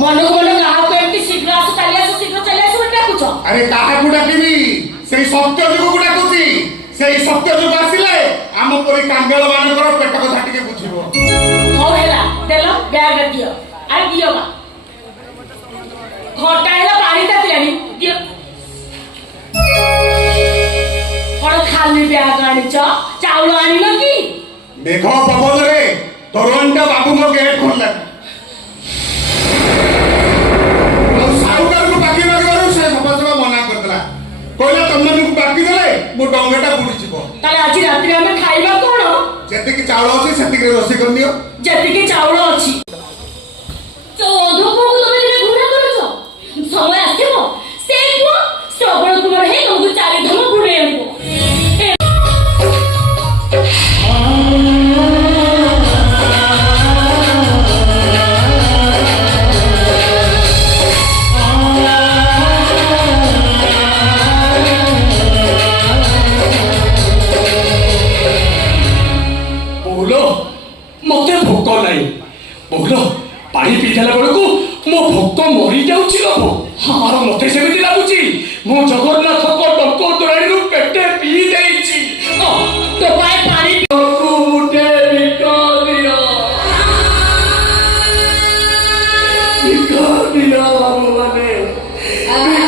मनक मन गाँव को एमती शीघ्र आस चली आस डाकुच अरे काहाकू डाकिबी सेई सत्य जुग को डाकुची सेई सत्य जुग आसिले आम परी कांगेल मानकर पेट कथा टिके बुझिबो हो हेला देलो बैग दियो अरे दियो बा घटा हेला पानी तातिलानी दियो कौन खाली बैग आनिच चाउल आनिल कि मेघ पवन रे तोरंटा बाबू मो गेट खोलला साहुकार को बाकी मागबारु से सफा मना करतला कहला तमन को बाकी देले मो डंगाटा बुडी जिवो ताले आज रात्रि हम खाइबा कोन जेते की चावल अछि सेति के रोसी कर दियो जेते की चावल अछि तो अधोपो को तमे दिने घुरा करूछ समय आसीबो से को श्रवण कुमार हे तुमको चारि धम घुरे आनिबो मते भोक नहीं बोलो पानी पीला बेलू मो भोक मरी जाऊँगी हाँ मते सेमती लगुच मो जगन्नाथ को टंको तोराणी पेटे पी देइछि तो पाए पानी उठे भिका दिया बाबू माने